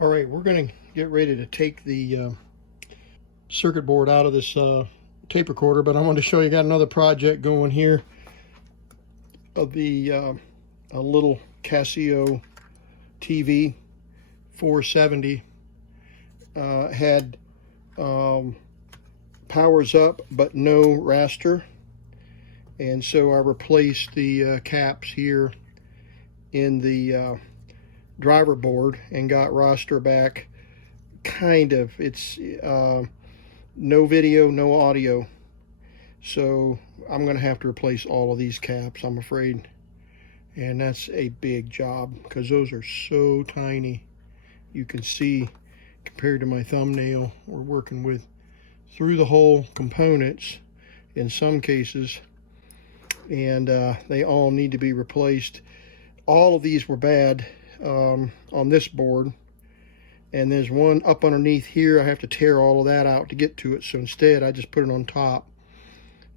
All right, we're going to get ready to take the circuit board out of this tape recorder, but I wanted to show you, got another project going here of the a little Casio TV 470. Had powers up but no raster, and so I replaced the caps here in the driver board and got raster back. Kind of. It's no video, no audio, so I'm gonna have to replace all of these caps, I'm afraid, and that's a big job because those are so tiny. You can see compared to my thumbnail, we're working with through the hole components in some cases, and they all need to be replaced. All of these were bad on this board, and there's one up underneath here. I have to tear all of that out to get to it, so instead I just put it on top,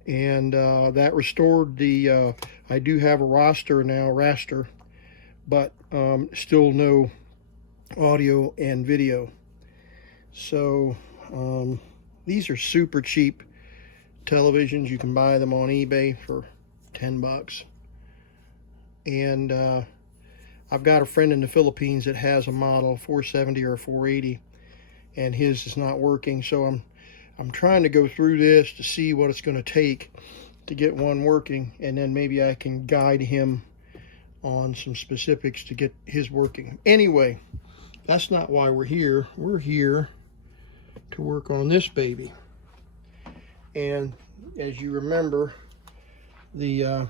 and that restored the I do have a raster, but still no audio and video. So these are super cheap televisions. You can buy them on eBay for 10 bucks, and I've got a friend in the Philippines that has a model 470 or 480, and his is not working. So I'm trying to go through this to see what it's going to take to get one working, and then maybe I can guide him on some specifics to get his working. Anyway, that's not why we're here. We're here to work on this baby. And as you remember, the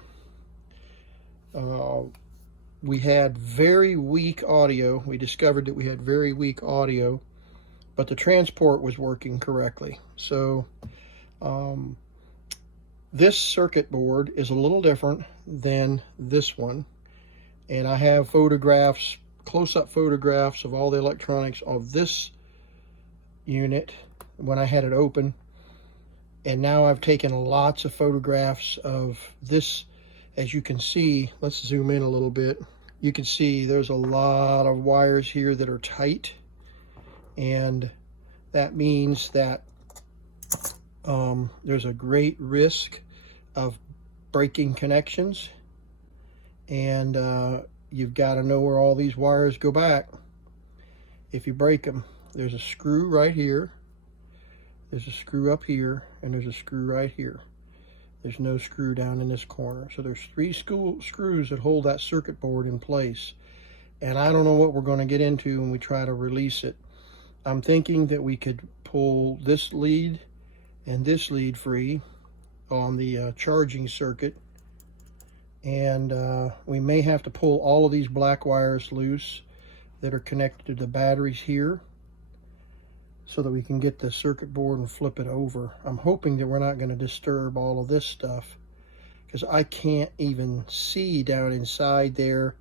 we had very weak audio. We discovered that we had very weak audio, but the transport was working correctly. So this circuit board is a little different than this one, and I have photographs, close-up photographs of all the electronics of this unit when I had it open, and now I've taken lots of photographs of this. As you can see, let's zoom in a little bit. You can see there's a lot of wires here that are tight, and that means that there's a great risk of breaking connections, and you've got to know where all these wires go back if you break them. There's a screw right here, there's a screw up here, and there's a screw right here. There's no screw down in this corner. So there's 3 screws that hold that circuit board in place. And I don't know what we're going to get into when we try to release it. I'm thinking that we could pull this lead and this lead free on the charging circuit. And we may have to pull all of these black wires loose that are connected to the batteries here, so that we can get the circuit board and flip it over. I'm hoping that we're not going to disturb all of this stuff, because I can't even see down inside there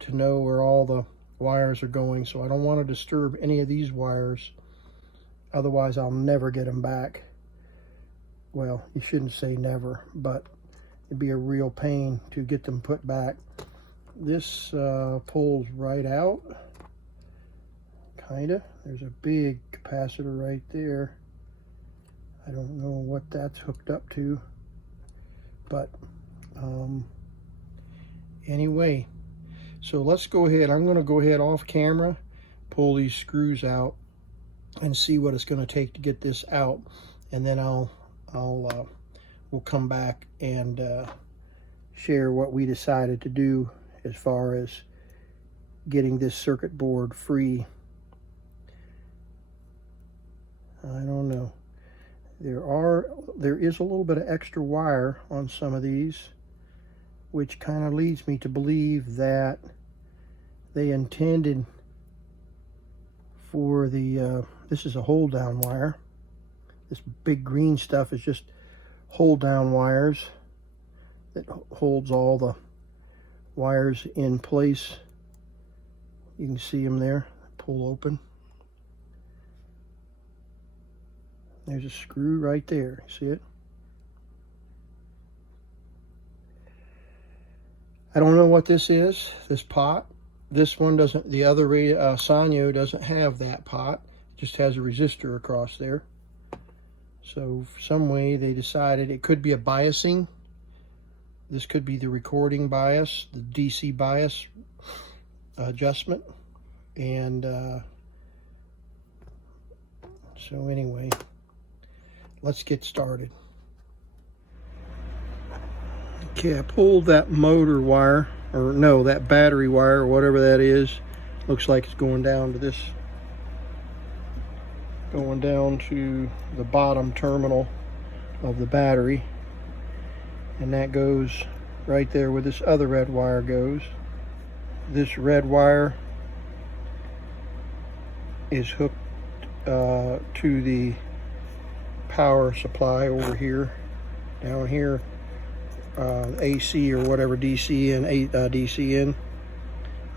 to know where all the wires are going. So I don't want to disturb any of these wires, otherwise I'll never get them back. Well, you shouldn't say never, but it'd be a real pain to get them put back. This pulls right out, kinda. There's a big capacitor right there. I don't know what that's hooked up to, but anyway, so let's go ahead. I'm going to go ahead off camera, pull these screws out, and see what it's going to take to get this out, and then we'll come back and share what we decided to do as far as getting this circuit board free. I don't know. There is a little bit of extra wire on some of these, which kind of leads me to believe that they intended for the this is a hold down wire. This big green stuff is just hold down wires that holds all the wires in place. You can see them there, pull open. There's a screw right there. See it? I don't know what this is, this pot. This one doesn't, the other Sanyo doesn't have that pot. It just has a resistor across there. So some way they decided it could be a biasing. This could be the recording bias, the DC bias adjustment. And so anyway, let's get started. Okay, I pulled that motor wire, or no, that battery wire, or whatever that is. Looks like it's going down to this, going down to the bottom terminal of the battery. And that goes right there where this other red wire goes. This red wire is hooked to the power supply over here. Down here, AC or whatever, DC in, DC in.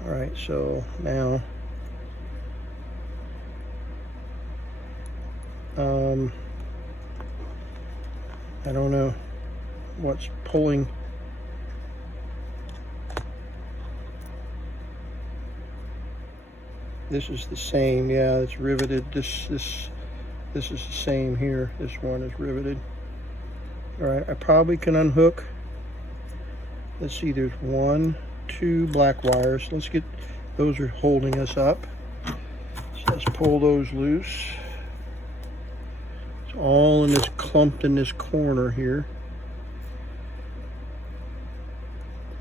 All right, so now I don't know what's pulling. This is the same, yeah, it's riveted. This is the same here. This one is riveted. All right, I probably can unhook. Let's see, there's 1, 2 black wires. Let's get, those are holding us up. So let's pull those loose. It's all in this, clumped in this corner here.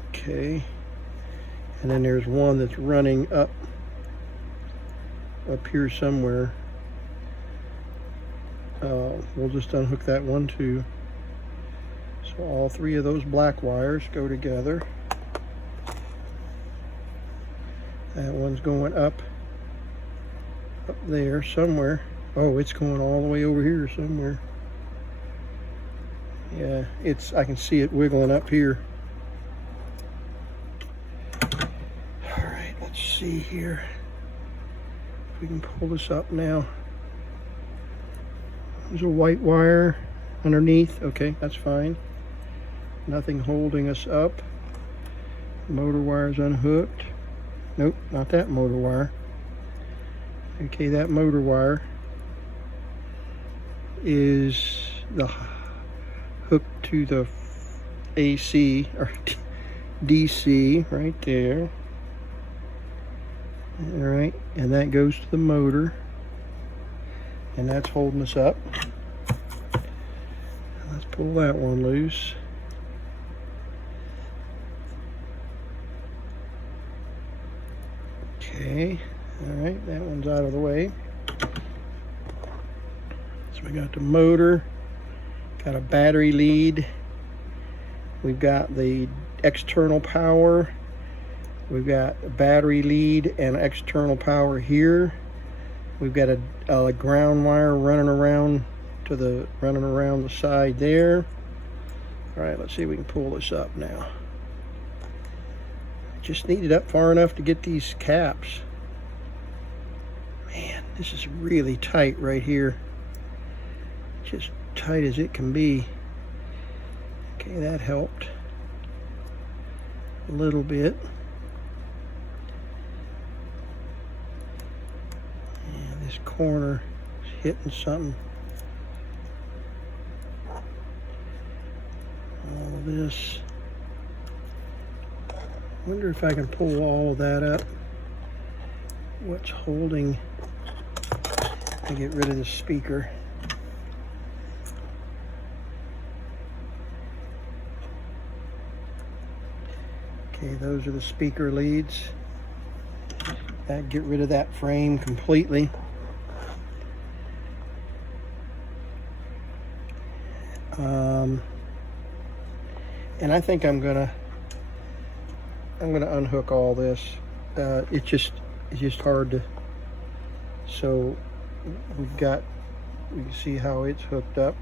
Okay. And then there's one that's running up here somewhere. We'll just unhook that one too. So all 3 of those black wires go together. That one's going up there somewhere. Oh, it's going all the way over here somewhere. Yeah, I can see it wiggling up here. All right, let's see here. If we can pull this up now. There's a white wire underneath. Okay, that's fine. Nothing holding us up. Motor wire's unhooked. Nope, not that motor wire. Okay, that motor wire is the hooked to the AC or DC right there. All right, and that goes to the motor, and that's holding us up. Let's pull that one loose. Okay, all right, that one's out of the way. So we got the motor, got a battery lead, we've got the external power, we've got a battery lead and external power here. We've got a ground wire running around the side there. All right, let's see if we can pull this up now. Just need it up far enough to get these caps. Man, this is really tight right here. Just tight as it can be. Okay, that helped a little bit. And this corner is hitting something. All of this. Wonder if I can pull all of that up. What's holding? I get rid of the speaker. Okay, those are the speaker leads. That get rid of that frame completely. And I think I'm gonna unhook all this. It's just hard to. So we can see how it's hooked up.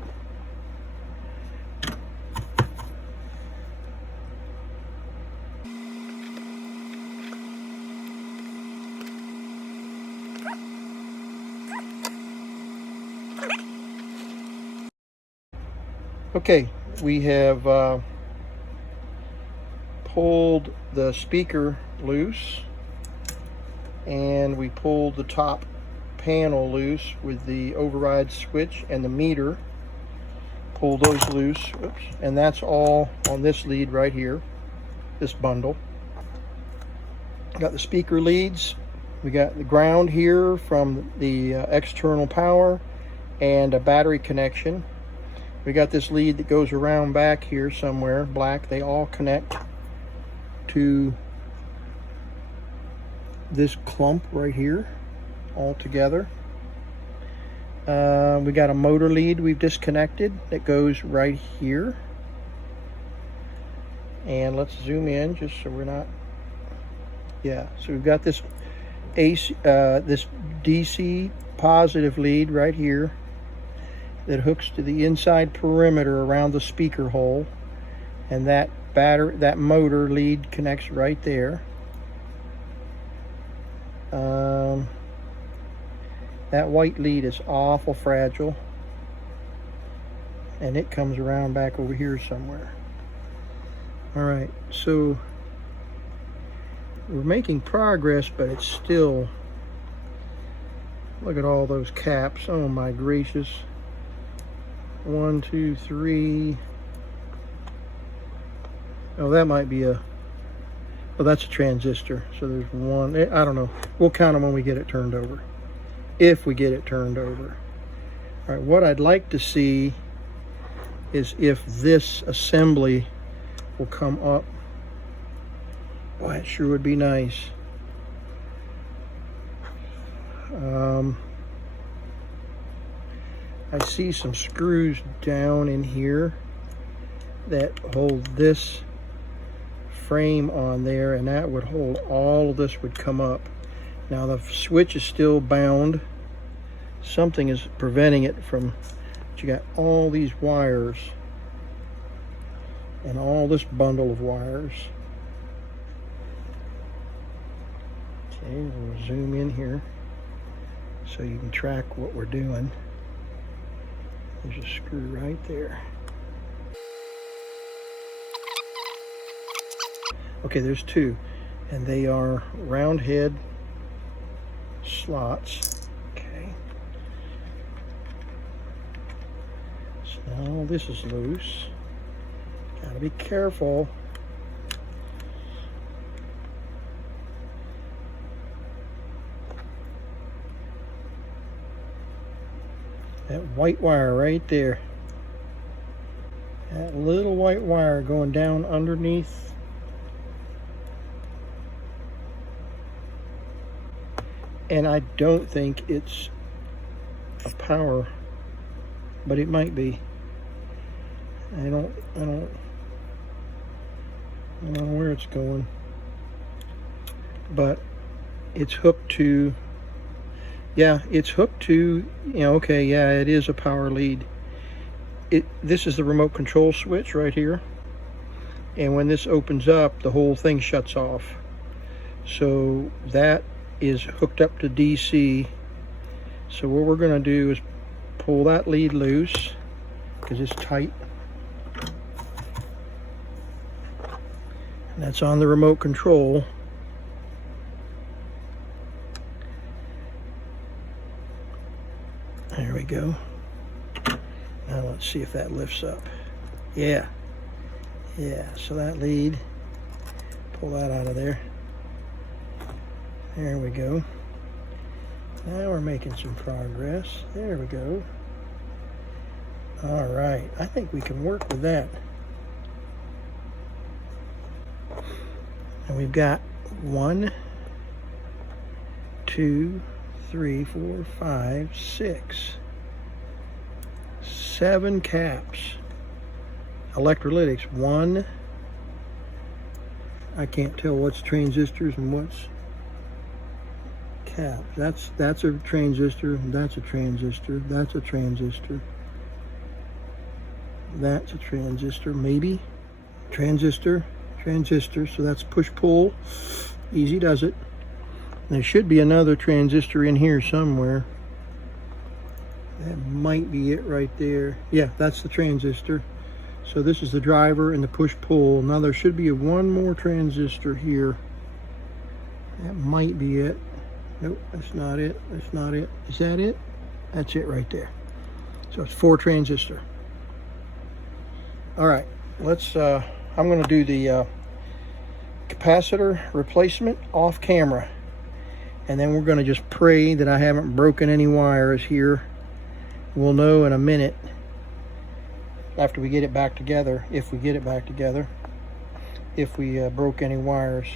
Okay, we have pulled the speaker loose. and we pulled the top panel loose with the override switch and the meter. Pull those loose. Oops. And that's all on this lead right here, this bundle. Got the speaker leads. We got the ground here from the external power and a battery connection. We got this lead that goes around back here somewhere, black. They all connect to this clump right here all together. We got a motor lead we've disconnected that goes right here. And let's zoom in just so we're not, yeah, so we've got this AC, this DC positive lead right here that hooks to the inside perimeter around the speaker hole, and that motor lead connects right there. That white lead is awful fragile, and it comes around back over here somewhere. All right, so we're making progress, but it's still, look at all those caps. Oh my gracious. 1, 2, 3. Oh, that might be a, oh, that's a transistor. So there's one, I don't know. We'll count them when we get it turned over. If we get it turned over. All right, what I'd like to see is if this assembly will come up. Boy, it sure would be nice. I see some screws down in here that hold this frame on there, and that would hold all of this, would come up. Now the switch is still bound. Something is preventing it from, but you got all these wires and all this bundle of wires. Okay, we'll zoom in here so you can track what we're doing. There's a screw right there. Okay, there's two, and they are round head slots. Okay. So now this is loose. Gotta be careful. That white wire right there. That little white wire going down underneath. And I don't think it's a power, but it might be. I don't know where it's going, but it's hooked to, yeah, it's hooked to, you know, okay, yeah, it is a power lead. This is the remote control switch right here, and when this opens up, the whole thing shuts off. So that is hooked up to DC. So what we're going to do is pull that lead loose because it's tight. And that's on the remote control. There we go. Now let's see if that lifts up. Yeah. Yeah, so that lead, pull that out of there. There we go. Now we're making some progress. There we go. All right, I think we can work with that. And we've got 1, 2, 3, 4, 5, 6, 7 caps. Electrolytics. 1. I can't tell what's transistors and what's caps. That's a transistor. That's a transistor. That's a transistor. That's a transistor. Maybe transistor. Transistor. So that's push-pull. Easy does it. There should be another transistor in here somewhere. That might be it right there. Yeah, that's the transistor. So this is the driver and the push-pull. Now there should be one more transistor here. That might be it. Nope, that's not it. That's not it. Is that it? That's it right there. So it's 4 transistor. All right, let's, I'm gonna do the capacitor replacement off camera. And then we're gonna just pray that I haven't broken any wires here. We'll know in a minute after we get it back together, if we get it back together, if we broke any wires.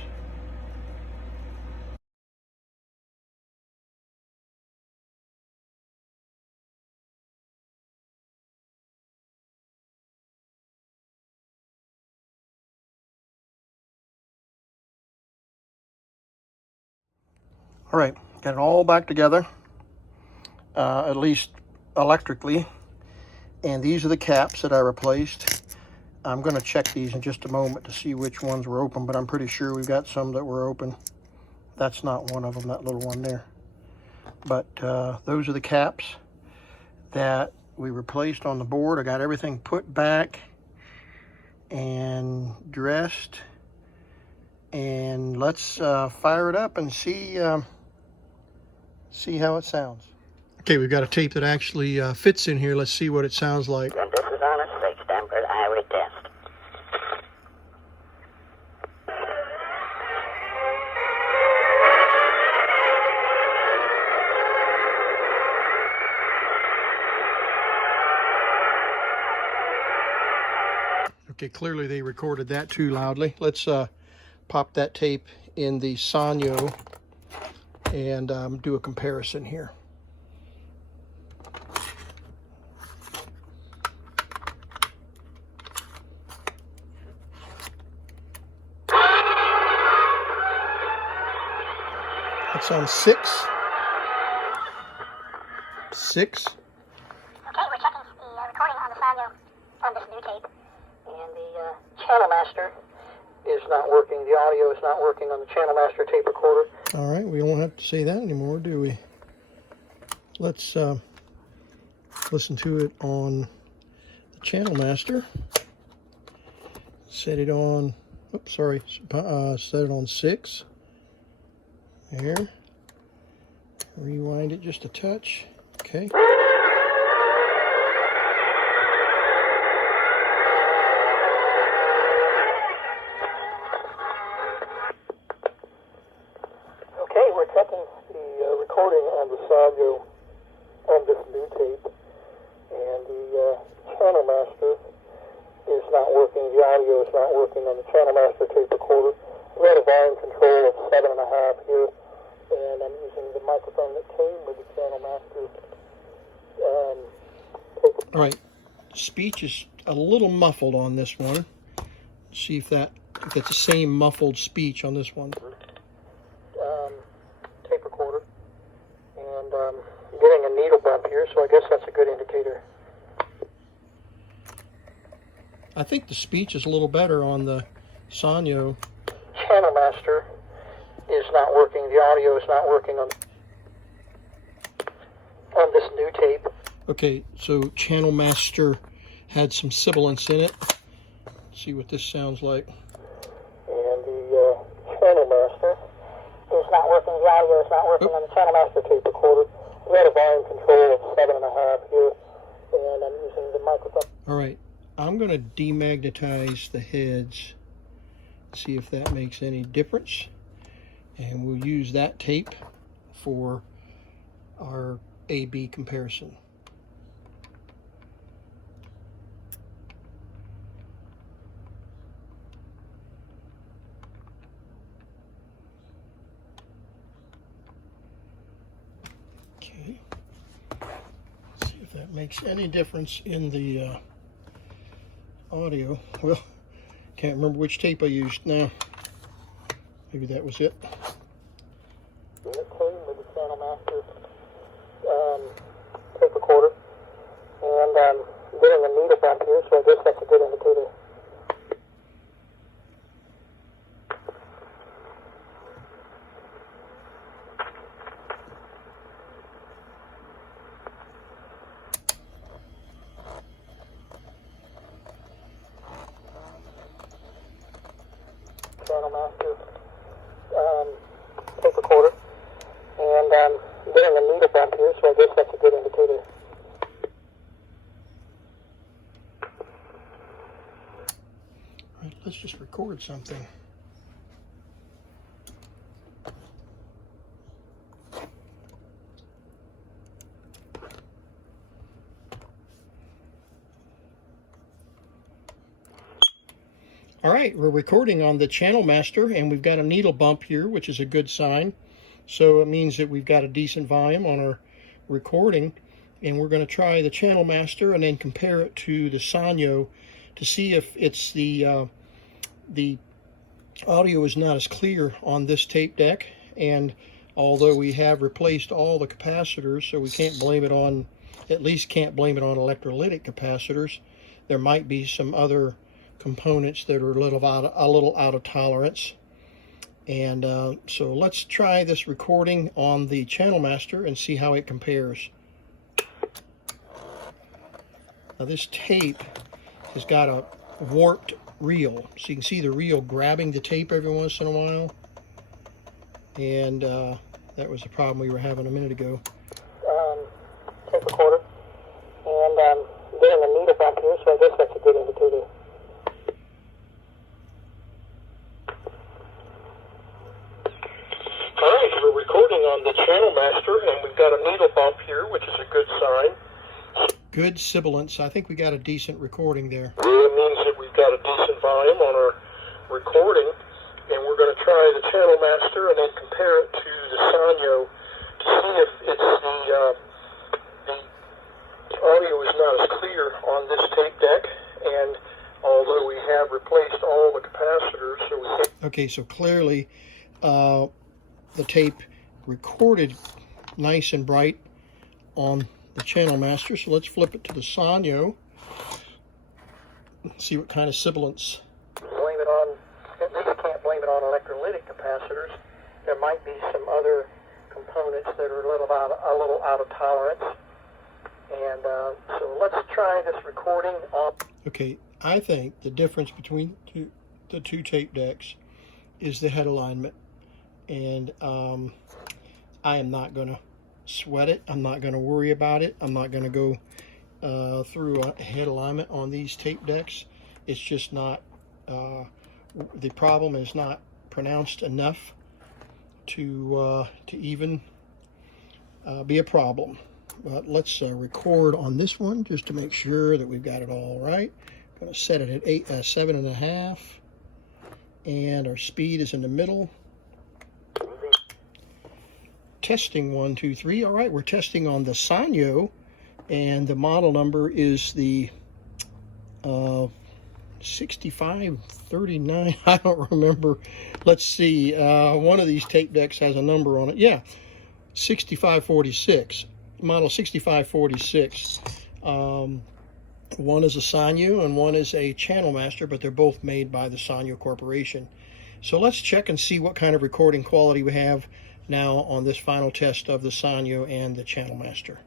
All right, got it all back together, at least electrically. And these are the caps that I replaced. I'm going to check these in just a moment to see which ones were open, but I'm pretty sure we've got some that were open. That's not one of them, that little one there. But those are the caps that we replaced on the board. I got everything put back and dressed. And let's fire it up and see how it sounds. Okay, we've got a tape that actually fits in here. Let's see what it sounds like. And this is on a 6-tempered IRI test. Okay, clearly they recorded that too loudly. Let's pop that tape in the Sanyo and do a comparison here. That's on 6. 6. Okay, we're checking the recording on the Sanyo on this new tape. And the channel master is not working. The audio is not working on the channel master tape recorder. All right, we don't have to say that anymore, do we? Let's listen to it on the channel master. Set it on, oops, sorry, set it on 6. There. Rewind it just a touch. Okay. We're checking the recording on the Sanyo on this new tape, and the channel master is not working. The audio is not working on the channel master tape recorder. We had a volume control of 7.5 here, and I'm using the microphone that came with the channel master. All right, speech is a little muffled on this one. See if that's the same muffled speech on this one. Tape recorder, and getting a needle bump here, so I guess that's a good indicator. I think the speech is a little better on the Sanyo. Channel master is not working. The audio is not working on this new tape. Okay, so channel master had some sibilance in it. Let's see what this sounds like. And the channel master is not working. The audio is not working on the channel master tape recorder. We had a volume control of 7.5 here, and I'm using the microphone. All right, I'm going to demagnetize the heads, see if that makes any difference. And we'll use that tape for our A-B comparison. Okay, see if that makes any difference in the audio. Well, can't remember which tape I used now. Maybe that was it. It came with the channel master tape recorder, and getting a needle bump here, so I guess that's a good indicator. Channel master tape recorder, and back here, so I guess that's a good indicator. All right, let's just record something. All right, we're recording on the channel master, and we've got a needle bump here, which is a good sign. So it means that we've got a decent volume on our recording, and we're going to try the channel master and then compare it to the Sanyo to see if it's the audio is not as clear on this tape deck. And although we have replaced all the capacitors, so we can't blame it on, at least can't blame it on electrolytic capacitors, there might be some other components that are a little out of tolerance. And so let's try this recording on the channel master and see how it compares. Now this tape has got a warped reel, so you can see the reel grabbing the tape every once in a while, and that was the problem we were having a minute ago. Tape recorder, and getting a needle back here, so I guess that's a good indicator. All right, we're recording on the channel master, and we've got a needle bump here, which is a good sign. Good sibilance. I think we got a decent recording there. It means that we've got a decent volume on our recording, and we're going to try the channel master and then compare it to the Sanyo to see if it's the audio is not as clear on this tape deck, and although we have replaced all the capacitors, so we can... Okay, so clearly the tape recorded nice and bright on the channel master. So let's flip it to the Sanyo and see what kind of sibilance. Blame it on, at least can't blame it on electrolytic capacitors. There might be some other components that are a little out of tolerance. And so let's try this recording on... Okay, I think the difference between the two tape decks is the head alignment. And I am not going to sweat it. I'm not going to worry about it. I'm not going to go through a head alignment on these tape decks. It's just not, the problem is not pronounced enough to even be a problem. But let's record on this one just to make sure that we've got it all right. I'm going to set it at 7.5, and our speed is in the middle. Testing 1, 2, 3. All right, we're testing on the Sanyo, and the model number is the 6539. I don't remember. Let's see. One of these tape decks has a number on it. Yeah, 6546. Model 6546. One is a Sanyo and one is a channel master, but they're both made by the Sanyo Corporation. So let's check and see what kind of recording quality we have now on this final test of the Sanyo and the channel master.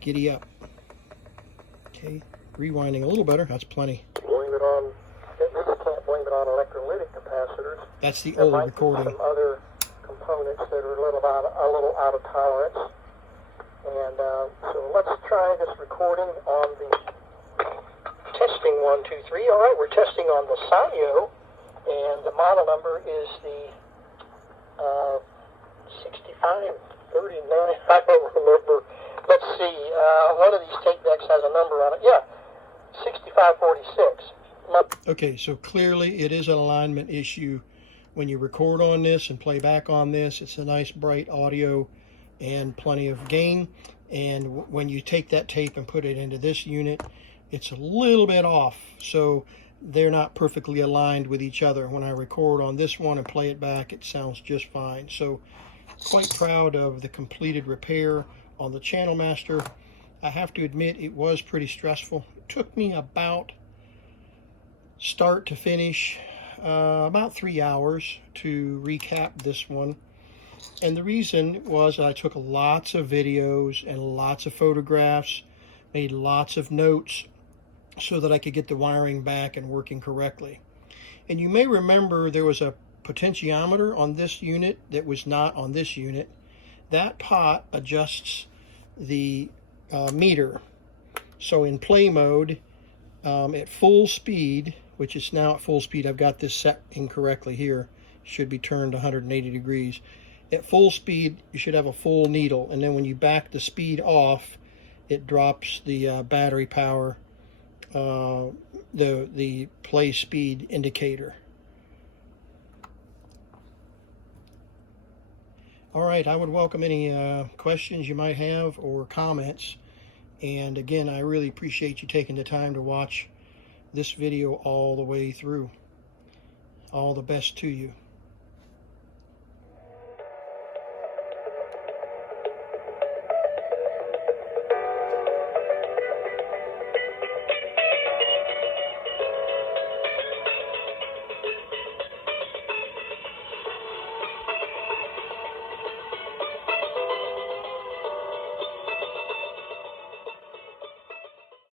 Giddy up. Okay, rewinding a little better. That's plenty. Blame it on, at least can't blame it on electrolytic capacitors. That's the old recording. There might be some other components that are a little out of tolerance. And so let's try this recording on the testing 1, 2, 3. All right, we're testing on the Sanyo, and the model number is the 6539. I don't remember. Let's see. One of these tape decks has a number on it. Yeah, 6546. Okay, so clearly it is an alignment issue. When you record on this and play back on this, it's a nice bright audio and plenty of gain. And when you take that tape and put it into this unit, it's a little bit off. So they're not perfectly aligned with each other. When I record on this one and play it back, it sounds just fine. So quite proud of the completed repair on the channel master. I have to admit it was pretty stressful. It took me about start to finish about 3 hours to recap this one. And the reason was that I took lots of videos and lots of photographs, made lots of notes so that I could get the wiring back and working correctly. And you may remember there was a potentiometer on this unit that was not on this unit. That pot adjusts the meter. So in play mode, at full speed, which is now at full speed, I've got this set incorrectly here, should be turned 180 degrees. At full speed, you should have a full needle, and then when you back the speed off, it drops the battery power, the play speed indicator. All right, I would welcome any questions you might have or comments. And again, I really appreciate you taking the time to watch this video all the way through. All the best to you.